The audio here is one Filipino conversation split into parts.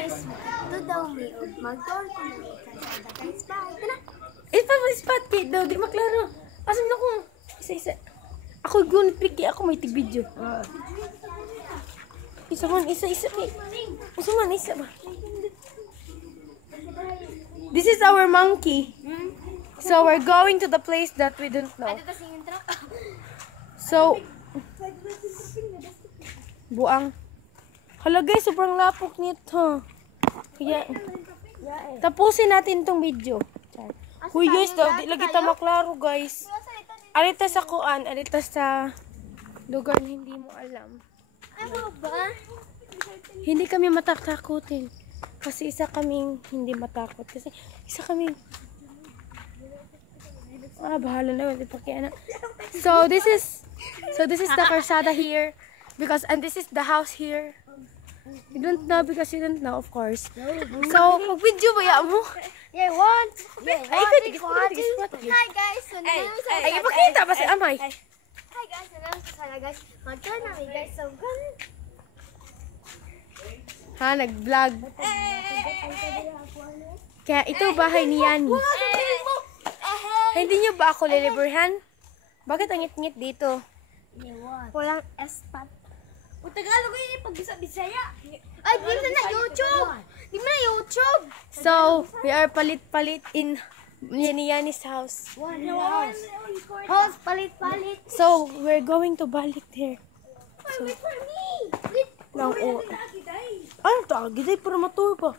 guys, ito daw may mag-tour ko ng kalsada guys. Bye! Tara! Spot kay daw, di maklaro. Asan na ko? Isa-isa. Ako gun pick ako may tig-video. Isa man, isa-isa kay. Isa man, isa ba? This is our monkey. So we're going to the place that we don't know. So buang. Hala guys, sobrang lapok nito. Kaya tapusin natin tong video. Huy guys, daw di lagi ta maklaro guys. Alita sa kuan, alita sa lugar na hindi mo alam. Ano ba? Hindi kami matatakutin. Kasi isa kaming hindi matakot. Kasi isa kaming bahala na. So this is the kalsada here. And this is the house here. You don't know because you don't know, of course. So, mag-video ba yan mo? Yeah, one. Hi guys. Ay, ipakita ba si Amay? Hi guys. Sana guys. Mag-tour namin guys. So, Ha, nag-vlog. Kaya ito bahay ni Yani. Hindi niyo ba ako liliburhan? Bakit ang ngit-ngit dito? walang espat. O Tagalog eh, pag Bisaya. Ay, di mo na YouTube. Di mo na YouTube. So, we are palit-palit in Yani's house. House, palit-palit. So, we're going to balik there. So, Wait for me. lang o. Ano tagi day para matur pa.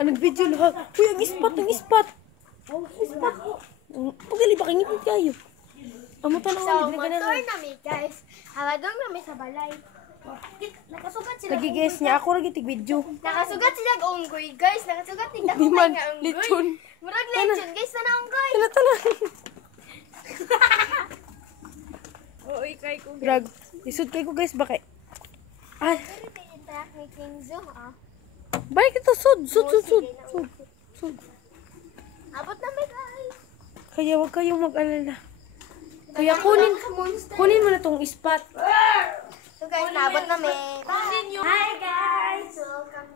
Anong video lahat? Uy, ang ispat. Pagdali ba kang ngipin kayo? Amo tanong So, ulit na mag-tour namin guys. Haladong namin sa balay. Nakasugat sila. Nagigess niya ako lagi tig video. Nakasugat sila unggoy guys. Nakasugat sila Di man nga unggoy. lechon. Murag lechon guys. Sana unggoy. Tala. Oo, ikay ko. Drag. Isud kay ko guys bakit? Ah, Pero tinitrak ni King Zoo balik ito sud. Abot namin guys. Kaya wag kayong mag-alala. Kaya kunin mo na tong ispat. So guys, naabot namin. Hi guys. Welcome